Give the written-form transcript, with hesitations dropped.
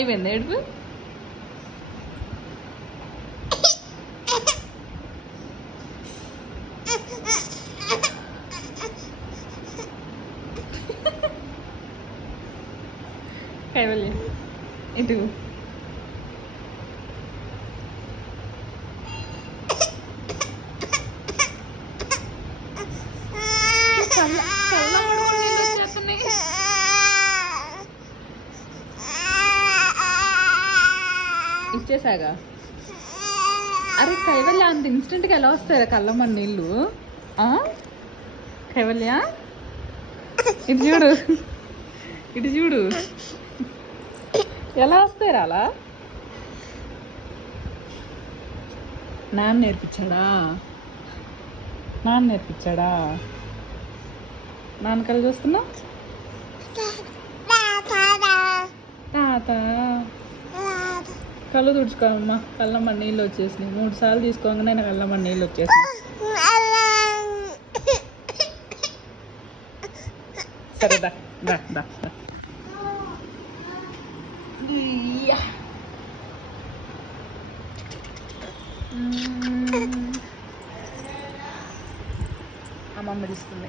అయిపోయింది ఏడుపు. కైవల్య ఇటు ఇచ్చేసాగా. అరే కైవల్య అంత ఇన్స్టెంట్గా ఎలా వస్తారా కళ్ళమ్మని నీళ్ళు? కైవల్య ఇటు చూడు, ఇటు చూడు ఎలా వస్తారా అలా. నాన్న నేర్పించాడా? నాన్న కళ్ళు చూస్తున్నా. తాత కళ్ళు తుడుచుకోమ్మా. కళ్ళమ్మ నీళ్ళు వచ్చేసినాయి. 3 సార్లు తీసుకోగానే కళ్ళమ్మ నీళ్ళు వచ్చేసినాయి. సరే దా దా దా దా. అమ్మమ్మ తీస్తుంది.